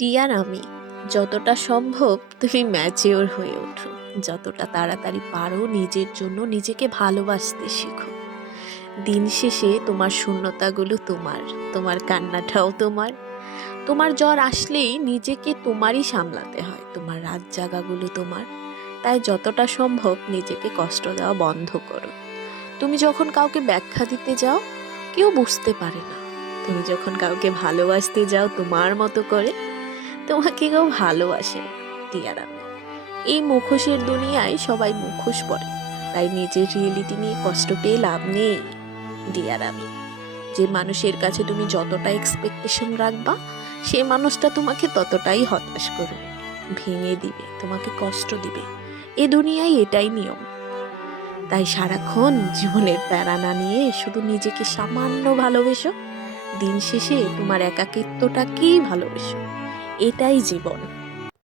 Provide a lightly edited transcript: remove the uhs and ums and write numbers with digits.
Deer আমি, যতটা সম্ভব তুমি ম্যাচিওর হয়ে ওঠো। যতটা তাড়াতাড়ি পারো নিজের জন্য নিজেকে ভালোবাসতে শিখো। দিন শেষে তোমার শূন্যতাগুলো তোমার, তোমার কান্নাটাও তোমার। তোমার জ্বর আসলেই নিজেকে তোমারই সামলাতে হয়, তোমার রাত জাগাগুলো তোমার। তাই যতটা সম্ভব নিজেকে কষ্ট দেওয়া বন্ধ করো। তুমি যখন কাউকে ব্যাখ্যা দিতে যাও, কেউ বুঝতে পারে না। তুমি যখন কাউকে ভালোবাসতে যাও তোমার মতো করে, তোমাকে কেউ ভালোবাসে না। টিয়ার আমি, এই মুখোশের দুনিয়ায় সবাই মুখোশ পরে, তাই নিজের রিয়েলিটি নিয়ে কষ্ট পেয়ে লাভ নেই। ডিয়ার আমি, যে মানুষের কাছে তুমি যতটা এক্সপেকটেশন রাখবা, সে মানুষটা তোমাকে ততটাই হতাশ করবে, ভেঙে দিবে, তোমাকে কষ্ট দিবে। এ দুনিয়ায় এটাই নিয়ম। তাই সারাক্ষণ জীবনের প্যারা না নিয়ে শুধু নিজেকে সামান্য ভালোবেসো। দিন শেষে তোমার একাকিত্বটাকেই ভালোবেসো। এটাই জীবন।